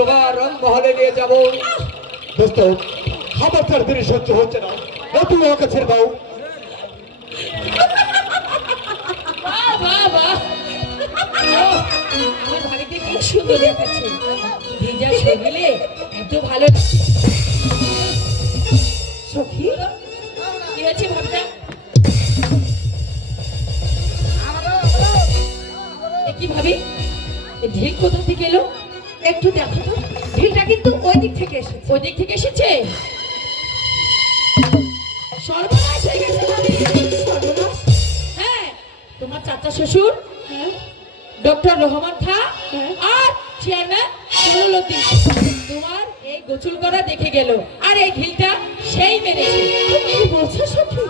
তোমার রং মহলে নিয়ে যাবো। দোস্ত আমার তার দেরি সহ্য হচ্ছে না, তুমি ওকে ছেড়ে দাও। বাহ বাহ বাহ, আমার ভাবিকে কি সুন্দর দেখাচ্ছে, ভিজা শরীরে এত ভালো। সখী কি হয়েছে ভাবটা? কি ভাবি, ঢিল কোথা থেকে এলো? একটু দেখো তো, ঢিলটা কিন্তু ওই দিক থেকে এসেছে। ওই দিক থেকে এসেছে? সর্বনাশ হয়ে গেছে ভাবি। সর্বনাশ? হ্যাঁ, তোমার চাচা শ্বশুর ডক্টর রহমান খাঁ আর চেয়ারম্যান সুরলতি তোমার এই গোসল করা দেখে গেল, আর এই ঢিলটা সেই মেরেছে। কি বলছো সখী?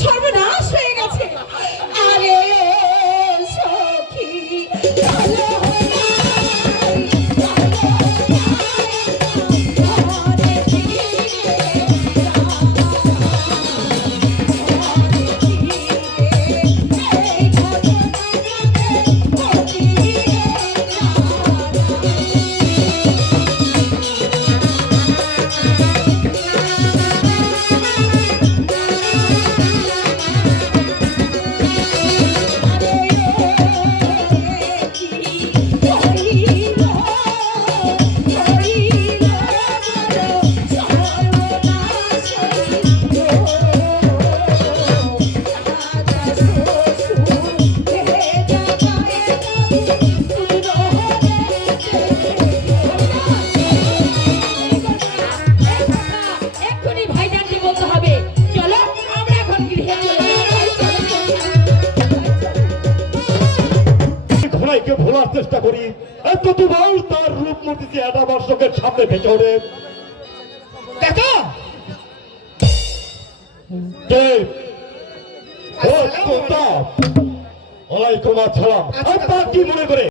সর্বনাশ হয়ে গেছে। আরে সখী ভোলার চেষ্টা করি, এত দুবার তার রূপ মূর্তি একটা দর্শকের সামনে ভেসে ওঠে। কাকা ওয়ালাইকুম আসসালাম। আপনার কি মনে করে